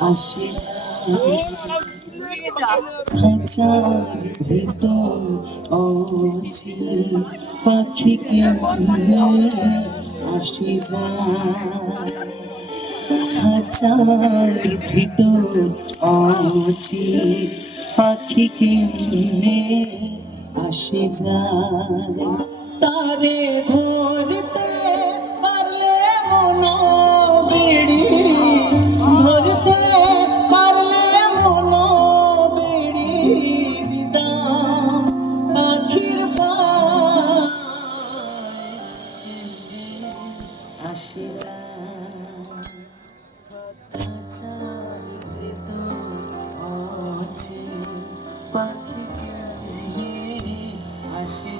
আসে খাঁচার ভিতর অচি পাখিকে নিয়ে আসে যায় খাঁচার ভিতর অচি পাখিকে নিয়ে আসে যায় তারে ধরতে পারলে মনো বেড়ি ধরতে পারলে মনো বেড়ি দিতাম পাখির পায় আসে খাঁচার ভিতর অচি পাখিকে নিয়ে আসে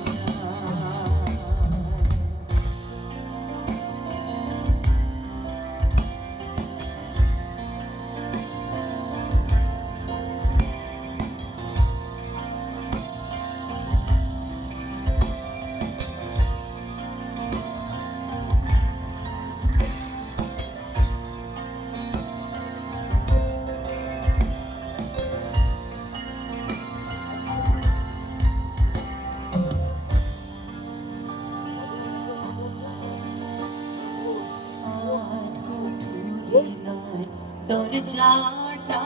দরজাটা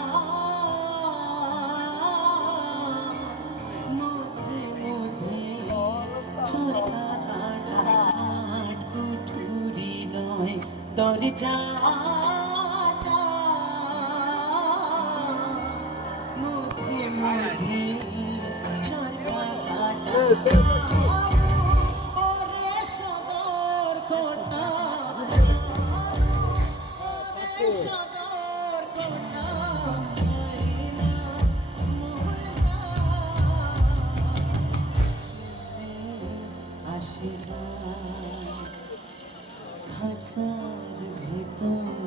মধ্যে মধ্যে ছোটা কাটা কুঠুরি নয় দরজাটা মধ্যে মধ্যে ছোটা কাটা সদর কোটা খাঁচার ভিতর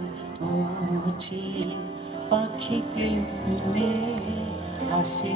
অচি পাখিকে নিয়ে আসে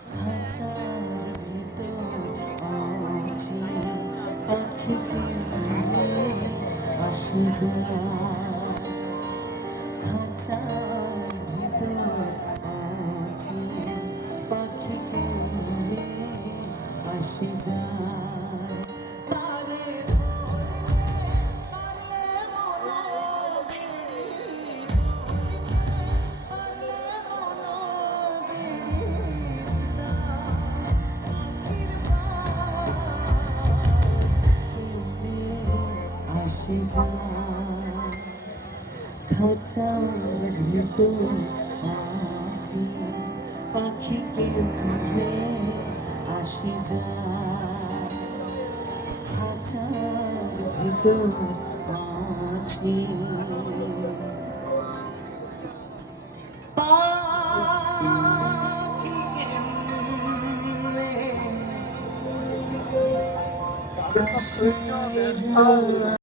খাঁচার ভিতর অচি পাখিকে নিয়ে আসে যায় তারে আসে যায় খাঁচার ভিতর অচি পাখিকে নিয়ে আসে যায় খাঁচার ভিতর অচি পাখিকে নিয়ে আসে যায়।